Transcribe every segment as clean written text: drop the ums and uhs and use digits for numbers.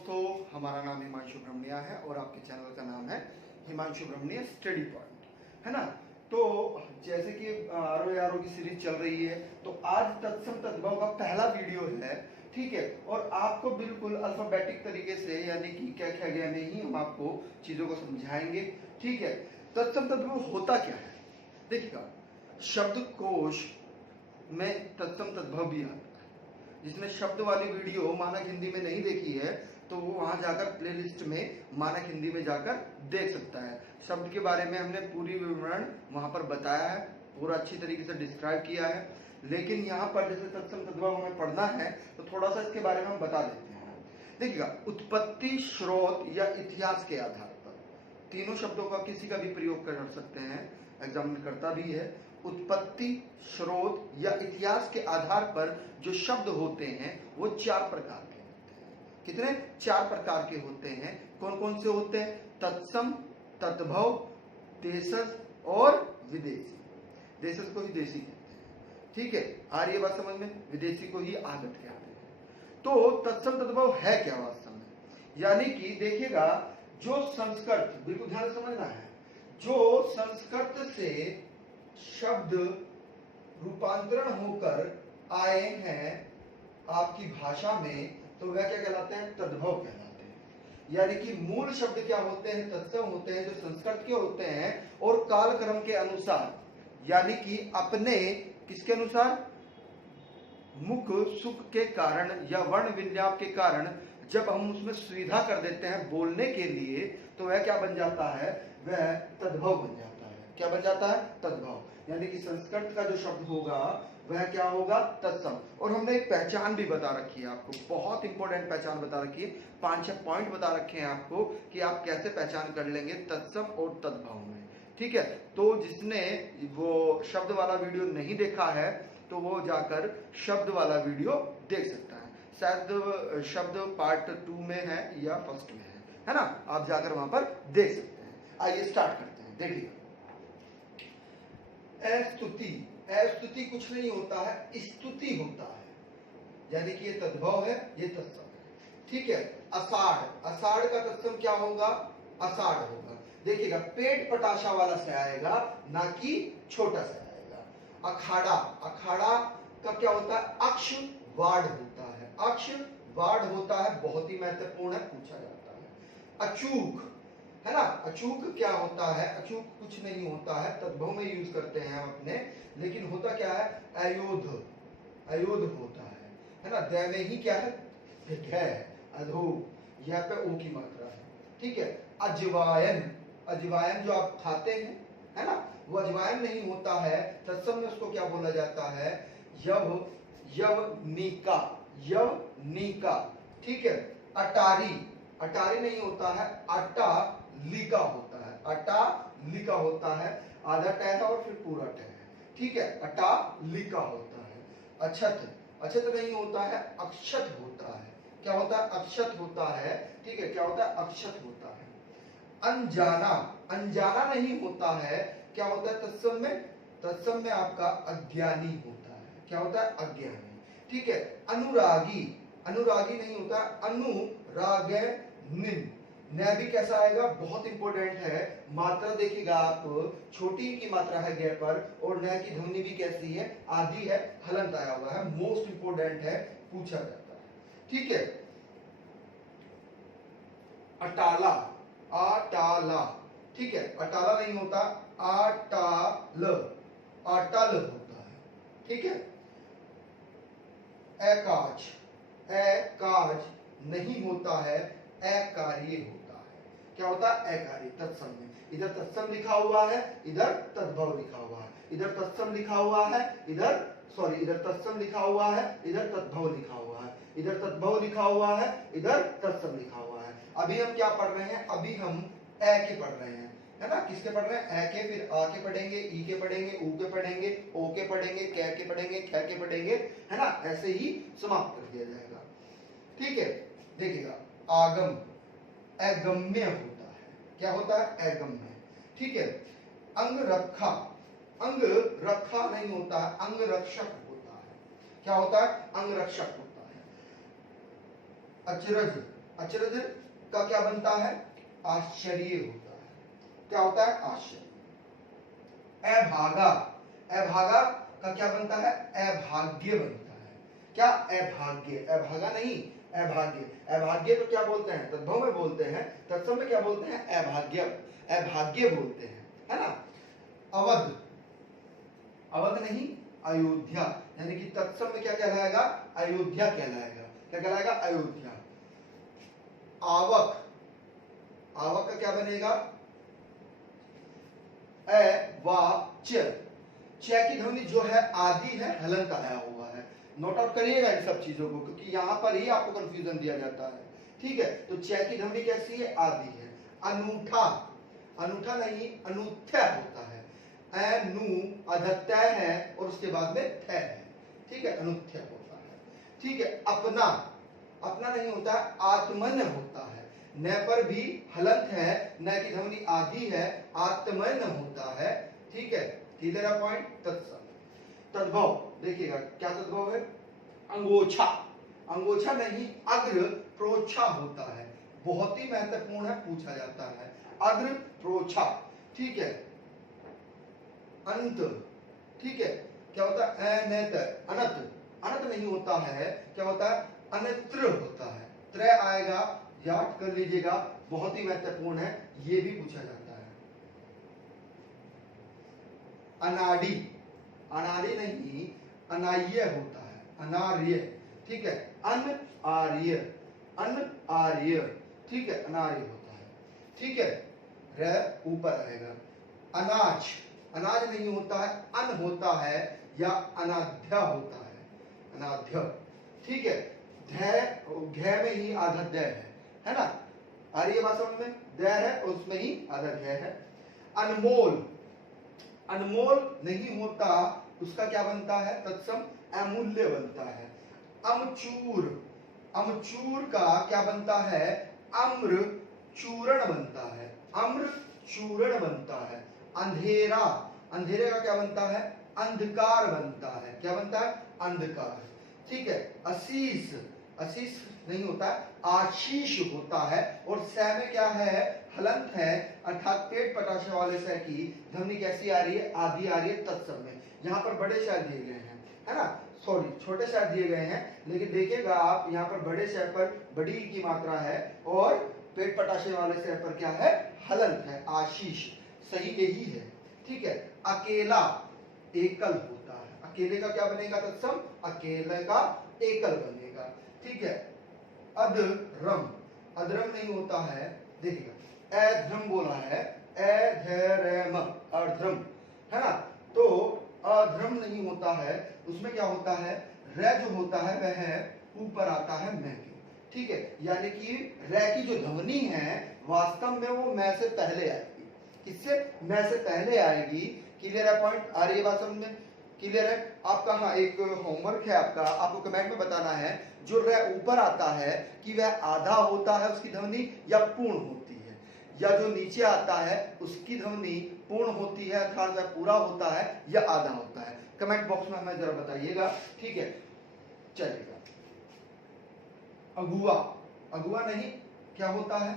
दोस्तों, हमारा नाम हिमांशु ब्रह्मण्या है और आपके चैनल का नाम है हिमांशु ब्रह्मण्या स्टडी पॉइंट, है ना। तो जैसे कि आरो की सीरीज चल रही है, तो आज तत्सम तद्भव का पहला वीडियो है, ठीक है। और आपको बिल्कुल अल्फाबेटिक तरीके से, यानी कि क्या क्या गया में ही हम आपको चीजों को समझाएंगे, ठीक है। तत्सम तद्भव होता क्या है, देखिएगा। शब्दकोश में तत्सम तद्भव भी आता है। जिसने शब्द वाली वीडियो मानक हिंदी में नहीं देखी है, तो वो वहां जाकर प्लेलिस्ट में मानक हिंदी में जाकर देख सकता है। शब्द के बारे में हमने पूरी विवरण वहां पर बताया है, पूरा अच्छी तरीके से डिस्क्राइब किया है। लेकिन यहाँ पर जैसे तत्सम तद्भव हमें पढ़ना है, तो थोड़ा सा इसके बारे में हम बता देते हैं। देखिएगा, उत्पत्ति, स्रोत या इतिहास के आधार पर तीनों शब्दों का किसी का भी प्रयोग कर सकते हैं, एग्जाम में करता भी है। उत्पत्ति, स्रोत या इतिहास के आधार पर जो शब्द होते हैं वो 4 प्रकार के होते हैं। कितने? 4 प्रकार के होते हैं। कौन कौन से होते हैं? तत्सम, तद्भव, देशज और विदेशी। देशज को ही देशी कहते हैं, ठीक है। आ रही है बात समझ में? विदेशी को ही आगत कहते हैं। तो तत्सम तद्भव है क्या वास्तव में? यानी कि देखिएगा, जो संस्कृत, बिल्कुल ध्यान से समझना है, जो संस्कृत से शब्द रूपांतरण होकर आए हैं आपकी भाषा में, तो वह क्या कहलाते हैं? तद्भव कहलाते हैं। यानी कि मूल शब्द क्या होते हैं? तत्सम होते हैं, जो संस्कृत के होते हैं, और कालक्रम के अनुसार, यानी कि अपने किसके अनुसार? मुख सुख के कारण या वर्ण विन्यास के कारण जब हम उसमें सुविधा कर देते हैं बोलने के लिए, तो वह क्या बन जाता है? वह तद्भव बन जाता है। क्या बन जाता है? तद्भव। यानी कि संस्कृत का जो शब्द होगा वह क्या होगा? तत्सम। और हमने एक पहचान भी बता रखी है आपको, बहुत इंपॉर्टेंट पहचान बता रखी है। 5-6 पॉइंट बता रखे हैं आपको कि आप कैसे पहचान कर लेंगे तत्सम और तद्भव में, ठीक है। तो जिसने वो शब्द वाला वीडियो नहीं देखा है, तो वो जाकर शब्द वाला वीडियो देख सकता है। शायद शब्द पार्ट 2 में है या फर्स्ट में है ना। आप जाकर वहां पर देख सकते हैं। आइए स्टार्ट करते हैं। देखिए, स्तुति, स्तुति कुछ नहीं होता है, स्तुति होता है। यानी कि ये तद्भव है, ये तत्सम है, ठीक है। अषाढ़, अषाढ़ का तत्सम क्या होगा? अषाढ़ होगा। देखिएगा, पेट पटाशा वाला से आएगा, ना कि छोटा से आएगा। अखाड़ा, अखाड़ा का क्या होता है? अक्ष वाड होता है, अक्ष वाड होता है, बहुत ही महत्वपूर्ण है, पूछा जाता है। अचूक, है ना। अचूक क्या होता है? अचूक कुछ नहीं होता है, तद्भव में यूज करते हैं हम अपने, लेकिन होता क्या है? अयोध, अयोध होता है ना। दै में ही क्या है? है अधो, यहाँ पे ओ की मात्रा है, ठीक है। अजवायन, अजवायन जो आप खाते हैं, है ना, वो अजवायन नहीं होता है। तत्सम में उसको क्या बोला जाता है? यव, यवनिका, यवनिका, ठीक है। अटारी, अटारी नहीं होता है, अटा लिका होता है, अटा लिका होता है। आधा ट है और फिर पूरा ट है, ठीक है। अटा लिका होता है। अक्षत, अक्षत नहीं होता है, अक्षत होता है। क्या होता है? अक्षत होता है, ठीक है। क्या होता है? अक्षत होता है। अनजाना, अनजाना नहीं होता है। क्या होता है तत्सम में? तत्सम में आपका अज्ञानी होता है। क्या होता है? अज्ञानी, ठीक है। अनुरागी, अनुरागी नहीं होता, अनुरागनिन, न भी कैसा आएगा? बहुत इंपॉर्टेंट है। मात्रा देखिएगा आप, छोटी की मात्रा है ग पर, और न की ध्वनि भी कैसी है? आदि है, हलंत आया हुआ है, मोस्ट इंपॉर्टेंट है, पूछा जाता है, ठीक है। अटाला, अटाला, ठीक है। अटाला नहीं होता, अटाल, अटल होता है, ठीक है। अकाज, अकाज नहीं होता है, अकार्य होता है। क्या होता है? अकार्य, तत्सम में। इधर तत्सम लिखा हुआ है, इधर तद्भव लिखा हुआ है। इधर तत्सम लिखा हुआ है, इधर सॉरी, इधर तत्सम लिखा हुआ है, इधर तद्भव लिखा हुआ है। इधर तद्भव लिखा हुआ है, इधर तत्सम लिखा हुआ है। अभी हम क्या पढ़ रहे हैं? अभी हम ए के पढ़ रहे हैं, है ना। किसके पढ़ रहे हैं? ए के, फिर आ के पढ़ेंगे, ई के पढ़ेंगे, ऊ के पढ़ेंगे, ओ के पढ़ेंगे, कै के पढ़ेंगे, ख के पढ़ेंगे, है ना। ऐसे ही समाप्त कर दिया जाएगा, ठीक है। देखिएगा, आगम, अगम्य होता है। क्या होता है? अगम्य, ठीक है। अंग रखा, अंग रखा नहीं होता है, अंग रक्षक होता है। क्या होता है? अंग रक्षक होता है। अचरज, अचरज का क्या बनता है? आश्चर्य होता है। क्या होता है? आश्चर्य। अभागा, अभागा का क्या बनता है? अभाग्य बनता है। क्या? अभाग्य, अभागा नहीं, अभाग्य। अभाग्य तो क्या बोलते हैं? तद्भव में बोलते हैं, तत्सम में क्या बोलते हैं? अभाग्य, अभाग्य बोलते हैं, है ना। अवध, अवध नहीं, अयोध्या, यानी कि तत्सम में क्या कहलाएगा? अयोध्या कहलाएगा। क्या कहलाएगा? अयोध्या। आवक, आवक का क्या बनेगा? च, च की ध्वनि जो है आदि है, हलंत आया हुआ है। नोट आउट करिएगा इन सब चीजों को, क्योंकि यहां पर ही आपको कंफ्यूजन दिया जाता है। ठीक है, तो च की ध्वनि कैसी है? आदि है। अनूठा, अनूठा नहीं, अनूठ्य होता है। अनु अधत्य है और उसके बाद में थ है। ठीक है, अनूठ्य होता है। ठीक है, अपना, अपना नहीं होता है, आत्मन होता है। न पर भी हलंत है, न की ध्वनि आदि है, आत्मन होता है। ठीक है, क्लियर है पॉइंट। तत्सम, तद्भव देखिएगा क्या तद्भव है? अंगोछा, अंगोछा नहीं, अग्र प्रोछा होता है। बहुत ही महत्वपूर्ण है, पूछा जाता है। अग्र प्रोछा। ठीक है, अंत, ठीक है, क्या होता है? अनत, अनत, अनत नहीं होता है, क्या होता है? अनत्र होता है। त्रय आएगा, याद कर लीजिएगा, बहुत ही महत्वपूर्ण है, ये भी पूछा जाता है। अनाड़ी, अनाड़ी नहीं, अनार्य होता है, अनार्य। ठीक है, अन आर्य, अन आर्य। ठीक है, अनार्य होता है। ठीक है, र ऊपर आएगा। अनाज, अनाज नहीं होता है, अन होता है या अनाध्य होता है, अनाध्य। ठीक है, घ में ही आधा द है ना। आ रही है बात समझ में? द है उसमें ही आधा घ है। अनमोल, अनमोल नहीं होता, उसका क्या बनता है? तत्सम अमूल्य बनता है। अमचूर, अमचूर का क्या बनता है? अम्र चूरण बनता है, अम्र चूरण बनता है। अंधेरा, अंधेरे का क्या बनता है? अंधकार बनता है। क्या बनता है? अंधकार। ठीक है, अशीष, अशीष नहीं होता, आशीष होता है। और स में क्या है? हलंत है, अर्थात पेट पटाशे वाले स की ध्वनि कैसी आ रही है? आदि आ रही है तत्सम में। यहाँ पर बड़े शहर दिए गए हैं, है ना, सॉरी छोटे शहर दिए गए हैं, लेकिन देखिएगा आप यहाँ पर बड़े शहर पर बड़ी की मात्रा है और पेट पटाशे वाले शहर पर क्या है? हलंत है, आशीष। सही यही है। ठीक है, अकेला एकल होता है। अकेले का क्या बनेगा? तत्सम अकेले का एकल बनेगा। ठीक है, अधरम, अधरम नहीं होता है, देखिएगा अधरम बोला है, अधरम, अधरम, है ना। तो अधरम नहीं होता है, उसमें क्या होता है? र जो होता है वह ऊपर आता है मैं के। ठीक है, यानी कि र की जो ध्वनि है वास्तव में वो मैं से पहले आएगी। किससे? मैं से पहले आएगी। क्लियर है पॉइंट? आ रही है बात समझ में? क्लियर है? आपका हाँ एक होमवर्क है आपका, आपको कमेंट में बताना है जो र ऊपर आता है कि वह आधा होता है उसकी ध्वनि या पूर्ण होती है, या जो नीचे आता है उसकी ध्वनि पूर्ण होती है अर्थात वह पूरा होता है या आधा होता है। कमेंट बॉक्स में हमें जरा बताइएगा। ठीक है, चलिएगा। अगुआ, अगुआ नहीं, क्या होता है?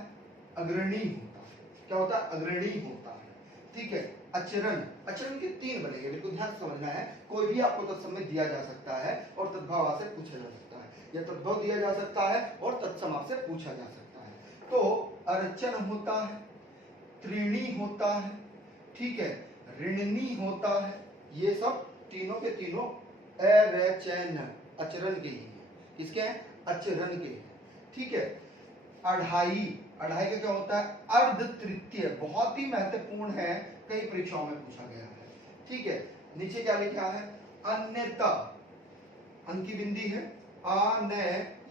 अग्रणी होता है। क्या होता है? अग्रणी होता है। ठीक है, अचरण, अचरण के 3 बनेंगे, बिल्कुल ध्यान से समझना है। कोई भी आपको तत्सम में दिया जा सकता है और तद्भव आपसे पूछा जा सकता है, या तद्भव दिया जा सकता है और तत्सम आपसे पूछा जा सकता है। तो अर्चन होता है, त्रीणी होता है, ठीक है, ऋणनी होता है। ये सब तीनों के तीनों अरचन अचरण के ही है। किसके हैं? अचरण के हैं। ठीक है, अढ़ाई, अढ़ाई का क्या होता है? अर्ध तृतीय, बहुत ही महत्वपूर्ण है, कई परीक्षाओं में पूछा गया है। ठीक है, नीचे क्या लिखा है? अन्यता, अन की बिंदी है, आन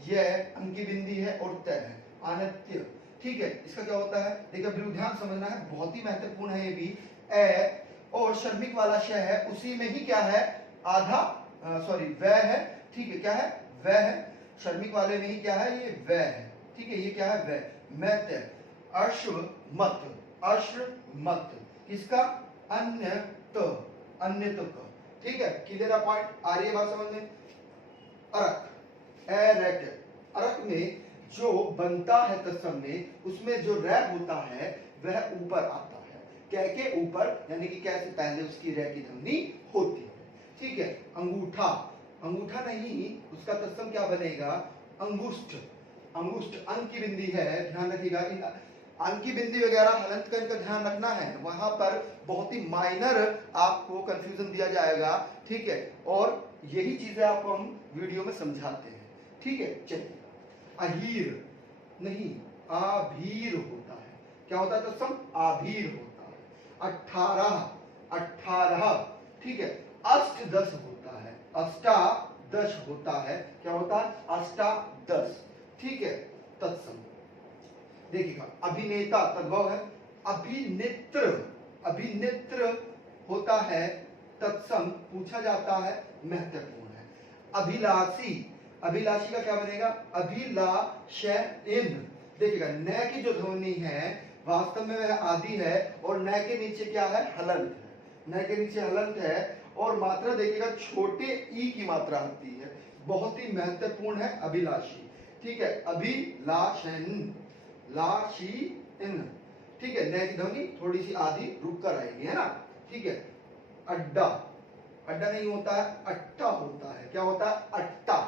ये अन की बिंदी है और तय है, अनित्य। ठीक है, इसका क्या होता है? देखिए बिल्कुल ध्यान समझना है, बहुत ही महत्वपूर्ण है ये भी। ए और श्रमिक वाला श है, उसी में ही क्या है? आधा, सॉरी वह है। ठीक है, क्या है? वह है। श्रमिक वाले में ही क्या है? ये वह है। ठीक है, ये क्या है? वह। मैत्य, अश्वमत, अश्वमत, किसका? अन्यत, अन्यत का। ठीक है, क्लियर पॉइंट? आ रही है बात समझ में? अरक, अरक, अरक में जो बनता है तत्सम में उसमें जो रै होता है वह ऊपर आता है। कै के ऊपर, यानी कि कै से पहले उसकी रै की ध्वनि होती है। ठीक है, अंगूठा, अंगूठा नहीं, उसका तत्सम क्या बनेगा? अंगुष्ठ। अंगुष्ठ अंक की बिंदी है, ध्यान रखिएगा। अंक की बिंदी वगैरह हलंत का इनका ध्यान रखना है, वहां पर बहुत ही माइनर आपको कंफ्यूजन दिया जाएगा। ठीक है, और यही चीजें आपको हम वीडियो में समझाते हैं। ठीक है, चलिए। अहीर नहीं, आभीर होता है। क्या होता है तत्सम? आभीर होता है। 18, 18। ठीक है, अष्टदश होता है, अष्टादश होता है। क्या होता है? अष्टादश। ठीक है, तत्सम। देखिएगा, अभिनेता तद्भव है, अभिनेत्र, अभिनेत्र होता है तत्सम, पूछा जाता है, महत्वपूर्ण है। अभिलाषी, अभिलाषी का क्या बनेगा? अभिलाषयिन। देखिएगा, न की जो ध्वनि है वास्तव में वह आदि है, और न के नीचे क्या है? हलंत है। न के नीचे हलंत है, और मात्रा देखिएगा छोटे ई की मात्रा आती है, बहुत ही महत्वपूर्ण है अभिलाषी। ठीक है, अभिलाषयिन, लाशीन। ठीक है, न की ध्वनि थोड़ी सी आधी रुक कर आएगी, है ना? ठीक है, अड्डा, अड्डा नहीं होता है, अट्टा होता है। क्या होता है? अट्टा।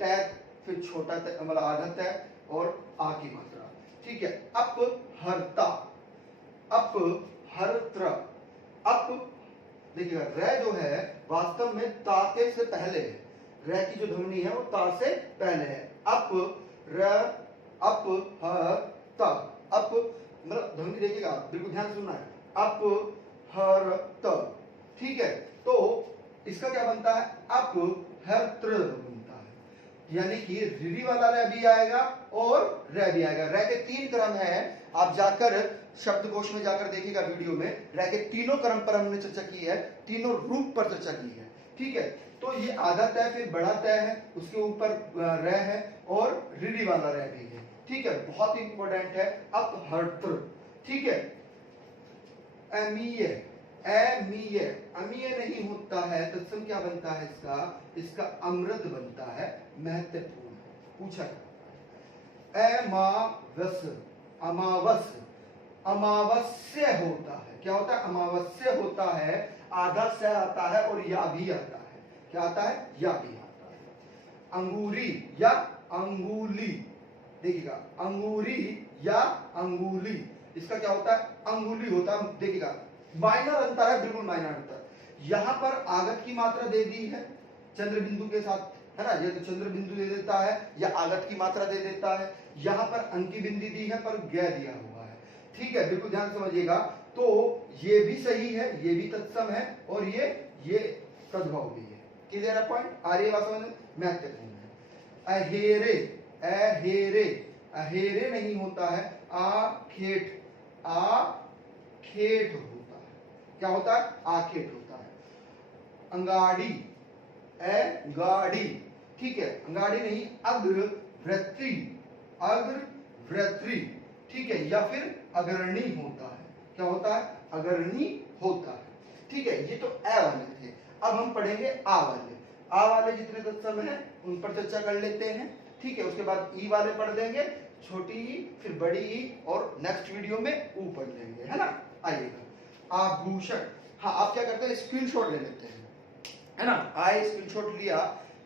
टैग फिर छोटा मतलब आधा तय और आ की मात्रा। ठीक है, अपहर्ता, अपहर्त्र। अप, देखिएगा, रै जो है वास्तव में ताते से पहले है। रै की जो ध्वनि है वो ता से पहले है। अप, र, अप, ह, त। अप मतलब ध्वनि देखिएगा, बिल्कुल ध्यान सुनना है। अप, हर, त। ठीक है, तो इसका क्या बनता है? अपहर्त्र बनता है, यानी कि रीरी वाला रै भी आएगा और रै भी आएगा। रै के 3 क्रम है, आप जाकर शब्दकोश में जाकर देखिएगा वीडियो में, रै के तीनों क्रम पर हमने चर्चा की है, तीनों रूप पर चर्चा की है। ठीक है, तो ये आधा तय फिर बड़ा तय है, उसके ऊपर रै है और रीरी वाला रै भी है। ठीक है, बहुत इंपॉर्टेंट है अपहर्त्र। ठीक है, अमीय, अमीय, अमीय नहीं होता है तत्सम, क्या बनता है इसका? इसका अमृत बनता है, महत्वपूर्ण पूछा जाता है। अमावस, अमावस, अमावस्या होता है। क्या होता है? अमावस्या होता है, आधा से आता है और या भी आता है। क्या आता है? या भी आता है। अंगूरी या अंगुली, देखिएगा, अंगूरी या अंगुली, इसका क्या होता है? अंगुली होता है। देखिएगा, माइनर अंतर है, बिल्कुल माइनर अंतर। यहां पर आगत की मात्रा दे दी है चंद्र बिंदु के साथ, है ना? ये तो चंद्र बिंदु दे देता है या आगत की मात्रा दे देता है। यहां पर अंक की बिंदी दी है पर ग दिया हुआ है। ठीक है, बिल्कुल ध्यान समझिएगा। तो ये भी सही है, ये भी तत्सम है, और ये तद्भव भी है। क्लियर है पॉइंट? आर्य वास्तव में महत्वपूर्ण है। अहेरे, अहेरे, अहेरे नहीं होता है, आखेट, आखेट होता है। क्या होता है? आखेट होता है। अंगाड़ी, गाड़ी। ठीक है, अंगाड़ी नहीं, अग्रवृत्ति, अग्रवृत्ति। ठीक है, या फिर अग्रणी होता है। क्या होता है? अग्रणी होता है। ठीक है, ये तो ए वाले थे। अब हम पढ़ेंगे आ वाले। आ वाले जितने तत्सम हैं उन पर चर्चा कर लेते हैं। ठीक है, उसके बाद ई वाले पढ़ देंगे, छोटी ई, फिर बड़ी ई, और नेक्स्ट वीडियो में ऊ पढ़ लेंगे, है ना? आइएगा, आभूषण। हाँ, आप क्या करते हैं? स्क्रीनशॉट ले लेते हैं, है ना? आए स्क्रीनशॉट लिया।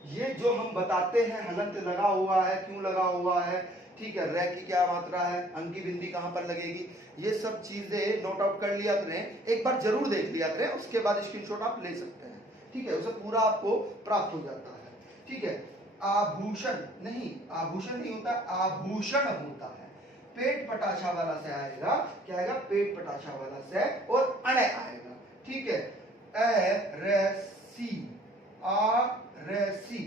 ये जो हम बताते हैं हलंत लगा हुआ है, क्यों लगा हुआ है, ठीक है, रै की क्या मात्रा है, अंक की बिंदी कहां पर लगेगी, ये सब चीजें नोट आउट कर लिया करें, एक बार जरूर देख लिया करें, उसके बाद स्क्रीनशॉट आप ले सकते हैं। ठीक है, उसे पूरा आपको प्राप्त हो जाता है। ठीक है, आभूषण नहीं, आभूषण नहीं होता, आभूषण होता है। पेट पटाशा वाला से आएगा। क्या आएगा? पेट पटाशा वाला से, और अणे आएगा। ठीक है, अरसी, आरसी,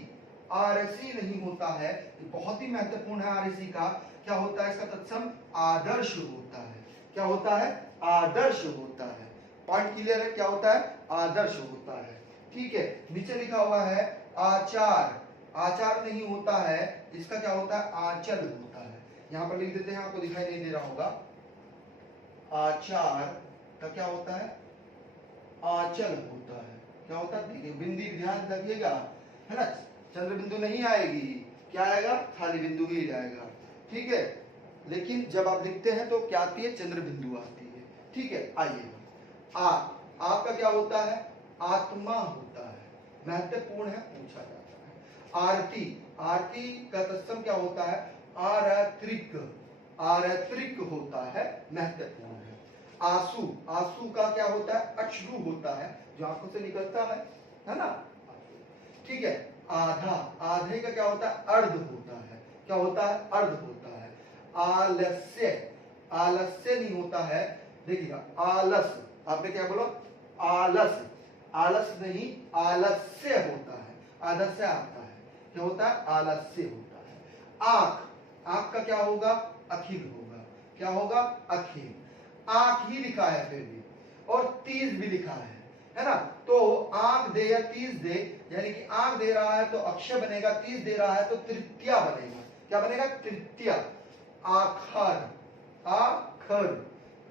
आरसी नहीं होता है, बहुत ही महत्वपूर्ण है आरसी का। क्या होता है इसका तत्सम? आदर्श होता है। क्या होता है? आदर्श होता है। पॉइंट क्लियर है? क्या होता है? आदर्श होता है। ठीक है, नीचे लिखा हुआ है आचार, आचार नहीं होता है, इसका क्या होता है? आंचल होता है। यहां पर लिख देते हैं, आपको दिखाई नहीं दे रहा होगा। आचार का क्या होता है? आंचल होता है। क्या होता है? देखिए, बिंदी ध्यान रखिएगा, है ना? चंद्र बिंदु नहीं आएगी, क्या आएगा? खाली बिंदु ही जाएगा। ठीक है। लेकिन जब आप लिखते हैं तो क्या आती है, चंद्र बिंदु आती है। ठीक है, आइए आपका क्या होता है, आत्मा होता है, महत्वपूर्ण है, पूछा जाता है। आरती, आरती का तत्सम क्या होता है, आरत्रिक, आरत्रिक होता है, महत्वपूर्ण है। आंसू, आंसू का क्या होता है, अश्रु होता है, जो आंखों से निकलता है ना। ठीक है, आधा, आधे का क्या होता है, अर्ध होता है, क्या होता है, अर्ध होता है। आलस्य, आलस्य नहीं होता है, देखिएगा, आलस, आपने क्या बोला, आलस, आलस नहीं, आलस्य होता है, आधा से आता है, क्या होता है, आलस्य होता है। आंख, आंख का क्या होगा, अखिल होगा, क्या होगा, अखिल। आंख ही लिखा है फिर भी, और तीस भी लिखा है ना। तो आंख दे या तीस दे, यानी कि आंख दे रहा है तो अक्षय बनेगा, तीस दे रहा है तो तृतीया बनेगा, क्या बनेगा, तृतीया। आखर, आखर,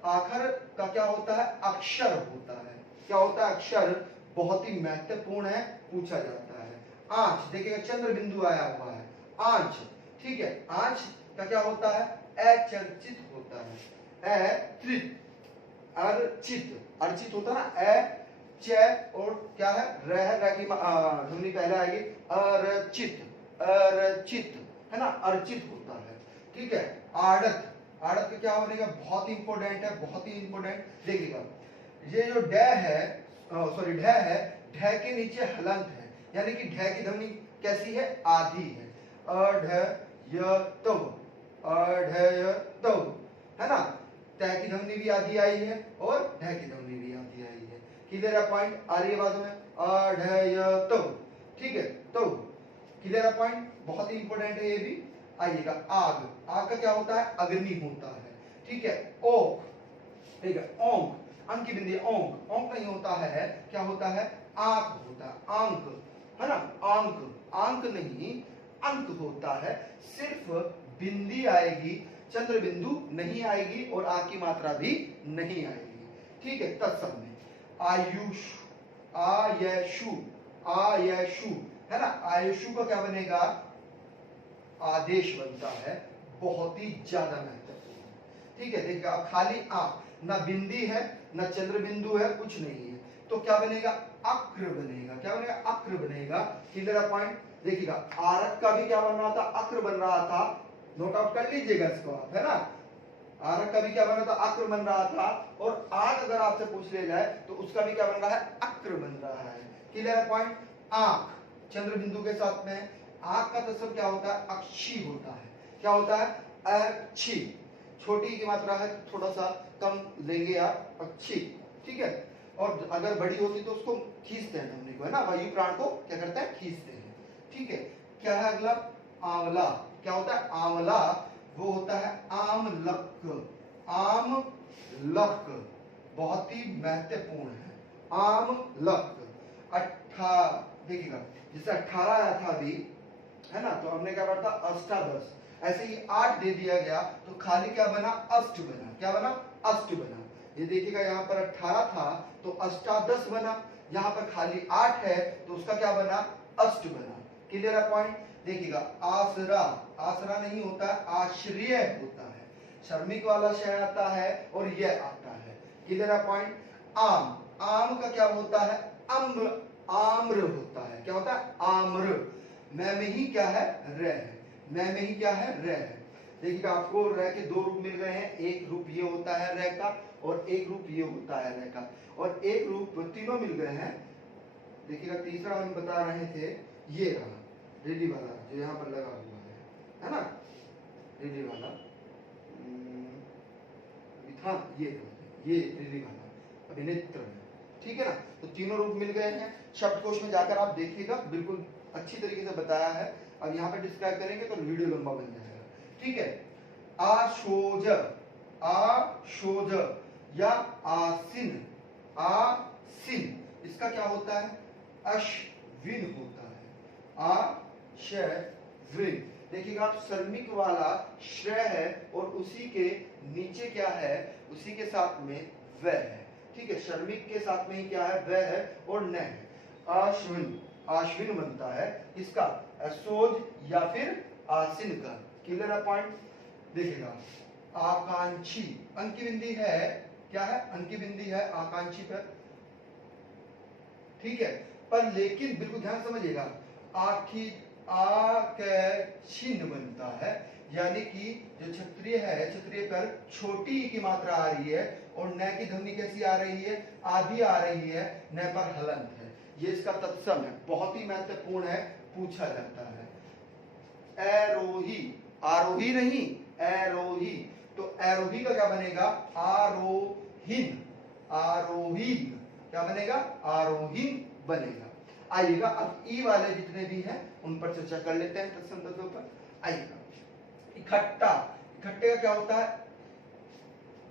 आखर का क्या होता है, अक्षर होता है, क्या होता है, अक्षर, बहुत ही महत्वपूर्ण है, पूछा जाता है। आंच, देखिएगा चंद्र बिंदु आया हुआ है, आंच, ठीक है, आंच का क्या होता है, अचर्चित होता है, अत्रित, अर्चित, अर्चित होता है ना, च और क्या है, रह की ध्वनि पहले आएगी, अर्चित, अर्चित, है ना, अर्चित होता है। ठीक है, आड़त, आड़त का क्या बनेगा, बहुत इंपॉर्टेंट है, बहुत ही इंपॉर्टेंट। देखिएगा, ये जो ड है, सॉरी ढ है, ढ के नीचे हलंत है, यानी कि ढ की ध्वनि कैसी है, आधी है, अढयतव, अढयतव, है ना। त की ध्वनि भी आधी आई है और ढ की ध्वनि भी आधी आई है। क्लियर है पॉइंट, आ रही है बात में, अढयतव, ठीक है। तो क्लियर है पॉइंट, बहुत ही इंपॉर्टेंट है ये भी। आइएगा, आग, आग का क्या होता है, अग्नि होता है, ठीक है। ओक, ठीक है, ओंक, अंक की बिंदी, ओंक, ओंक नहीं होता है, क्या होता है, आंक होता है, आंक, है ना, आंक, आंक नहीं, अंक होता है, सिर्फ बिंदी आएगी, चंद्र बिंदु नहीं आएगी और आ की मात्रा भी नहीं आएगी। ठीक है, तत्सम में आयुष, आयशु, आयशु, है ना, आयुषु का क्या बनेगा, आदेश बनता है, बहुत ही ज्यादा महत्वपूर्ण। ठीक है, देखिए अब खाली आ, ना बिंदी है ना चंद्र बिंदु है, कुछ नहीं है, तो क्या बनेगा, अक्र बनेगा, क्या बनेगा, अक्र बनेगा। Clear point. देखिएगा, आरक का भी क्या बन रहा था, अक्र बन रहा था, नोट आउट कर लीजिएगा इसको आप, है ना। आरक का भी क्या बन रहा था, अक्र बन रहा था, और आग अगर आपसे पूछ ले जाए तो उसका भी क्या बन रहा है, अक्र बन रहा है। Clear point. आंख चंद्र बिंदु के साथ में, आंख का तत्सम क्या होता है, अक्षी होता है, क्या होता है, अक्षी, छोटी की मात्रा है, थोड़ा सा कम लेंगे आप, अक्षी, ठीक है। और अगर बड़ी होती तो उसको खींचते हैं ध्वनि को, है ना, वायु प्राण को क्या करते हैं, खींचते हैं। ठीक है, क्या है अगला, आंवला, क्या होता है, आंवला, वो होता है आमलक, आमलक, बहुत ही महत्वपूर्ण है, आमलक। देखिएगा, जैसे 18 आया था अभी, है ना, तो हमने क्या पढ़ा था, अष्टादश, ऐसे ही 8 दे दिया गया तो खाली क्या बना, अष्ट बना, क्या बना, अष्ट बना। ये देखिएगा, यहाँ पर 18 था तो अष्टादश बना, यहाँ पर खाली 8 है तो उसका क्या बना, अष्ट बना। क्लियर है पॉइंट। देखिएगा, आसरा, आसरा नहीं होता है, आश्रय होता है, श्रमिक वाला शय आता है और यह आता है। क्लियर है पॉइंट। आम, आम का क्या होता है, अम्र, आम्र होता है, क्या होता है, आम्र। मैं में ही क्या है, र है, मैं में ही क्या है, र है। देखिएगा, आपको र के दो रूप मिल रहे हैं, एक रूप ये होता है र का और एक रूप ये होता है र का, और एक रूप तीनों मिल गए हैं। देखिएगा, तीसरा हम बता रहे थे, ये रहा रिली वाला जो यहाँ पर लगा हुआ है ना, रिली वाला, हाँ ये रिली वाला अभिनेत्र है, ठीक है ना। तो तीनों रूप मिल गए हैं, शब्दकोश में जाकर आप देखिएगा, बिल्कुल अच्छी तरीके से बताया है। अब यहाँ पे डिस्क्राइब करेंगे तो वीडियो लंबा बन जाएगा। ठीक है, आशोज, आशोज या आसिन, आसिन, इसका क्या होता है, अश्विन होता है, आश्विन। देखिएगा, आप श्रमिक वाला श्रेय है और उसी के नीचे क्या है, उसी के साथ में वह है। ठीक है, श्रमिक के साथ में ही क्या है, वह है और न है, आश्विन, आश्विन बनता है इसका, सोज या फिर आसिन का। क्लियर है पॉइंट। देखिएगा आकांक्षी, अंकी बिंदी है, क्या है, अंकी बिंदी है आकांक्षी पर, ठीक है। पर लेकिन बिल्कुल ध्यान समझिएगा, आखी आ के छिन्न बनता है, यानी कि जो क्षत्रिय है, क्षत्रिय पर छोटी की मात्रा आ रही है और न की ध्वनि कैसी आ रही है, आधी आ रही है, न पर हलंत है। ये इसका तत्सम है, बहुत ही महत्वपूर्ण है, पूछा जाता है। एरोही, आरोही नहीं, एरोही, तो एरोही का क्या बनेगा, आरोहीन, आरोहीन, क्या बनेगा, आरोहीन बनेगा। आइएगा अब ई वाले जितने भी हैं उन पर चर्चा कर लेते हैं तत्सम तत्वों पर। आइएगा इकट्ठा, इकट्ठे का क्या होता है,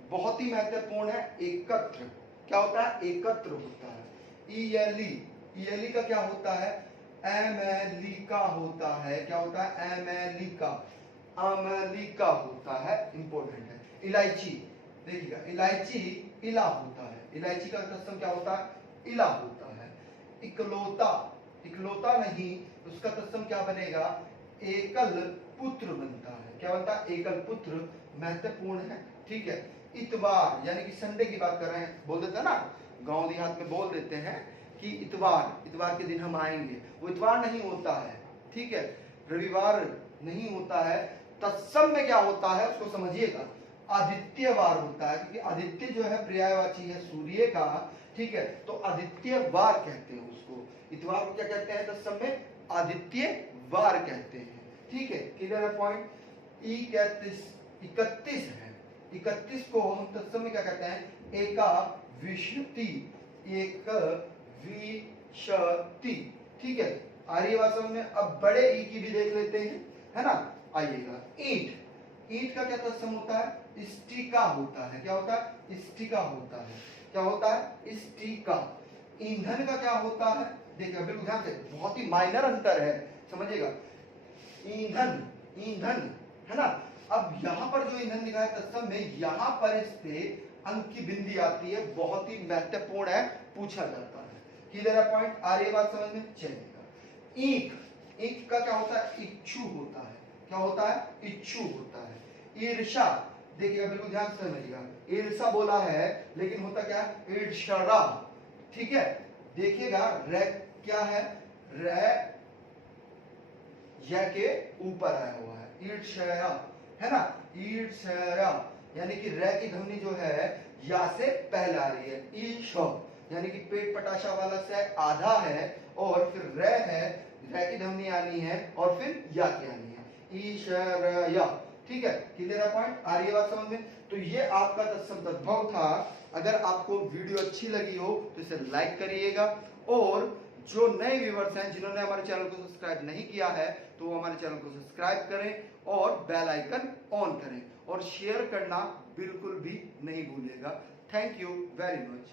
बहुत ही महत्वपूर्ण है, एकत्र, क्या होता है, एकत्र होता है। ईयली, ईयली का क्या होता है, एमेलिका होता है, क्या होता है, एमेलिका, अमेलिका होता है, इंपॉर्टेंट है। इलायची, देखिएगा इलायची इला होता है, इलायची का तत्सम क्या होता है, इला होता है। इकलौता, इकलौता नहीं, उसका तत्सम क्या बनेगा, एकल पुत्र बनता है, क्या बनता है, एकल पुत्र, महत्वपूर्ण है, ठीक है। इतवार, यानी कि संडे की बात कर रहे हैं, बोल देते हैं ना, गांव देहात में बोल देते हैं कि इतवार, इतवार के दिन हम आएंगे, वो इतवार नहीं होता है, ठीक है, रविवार नहीं होता है। तत्सम में क्या होता है उसको समझिएगा, आदित्यवार होता है, क्योंकि आदित्य जो है पर्यायवाची है सूर्य का, ठीक है, तो आदित्यवार कहते हैं उसको। इतवार को क्या कहते हैं तत्सम में, आदित्यवार कहते हैं, ठीक है, क्लियर है पॉइंट। 31 है, 31 को हम तत्सम में क्या कहते हैं, एकाविंशति, एकविंशति, ठीक है। आर्य भाषा में अब बड़े ई की भी देख लेते हैं, है ना। आइएगा ईंट, ईंट का क्या तत्सम होता है, स्टिका होता है, क्या होता है, स्टिका होता है, क्या होता है, स्टिका। ईंधन का क्या होता है, देखिए बिल्कुल ध्यान से, बहुत ही माइनर अंतर है, समझिएगा। ईंधन, ईंधन, है ना। अब यहाँ पर जो ईंधन लिखा है तत्सम में, यहाँ पर इस पे अंक की बिंदी आती है, बहुत ही महत्वपूर्ण है, पूछा जाता है। क्लियर है पॉइंट, आ रही है बात समझ में, चलेगा। ईख, ईख का क्या होता है, इच्छु होता है, क्या होता है, इच्छु होता है। ईर्षा, देखिएगा बिल्कुल ध्यान से समझिएगा, ईर्षा बोला है लेकिन होता क्या है, ईर्षरा, ठीक है। देखिएगा रे क्या है, रे या के ऊपर आया हुआ है, ईर्ष्या, है ना, ईर्ष्या, यानी कि रे की ध्वनि जो है या से पहले आ रही है, ईश, यानी कि पेट पटाशा वाला से आधा है और फिर रे है, रे की ध्वनि आनी है और फिर या की आनी है, ईशरया, ठीक है, क्लियर है पॉइंट, आ रही है बात समझ में। तो ये आपका तत्सम तद्भव था। अगर आपको वीडियो अच्छी लगी हो तो इसे लाइक करिएगा, और जो नए व्यूअर्स हैं जिन्होंने हमारे चैनल को सब्सक्राइब नहीं किया है तो वो हमारे चैनल को सब्सक्राइब करें और बेल आइकन ऑन करें, और शेयर करना बिल्कुल भी नहीं भूलिएगा। Thank you very much.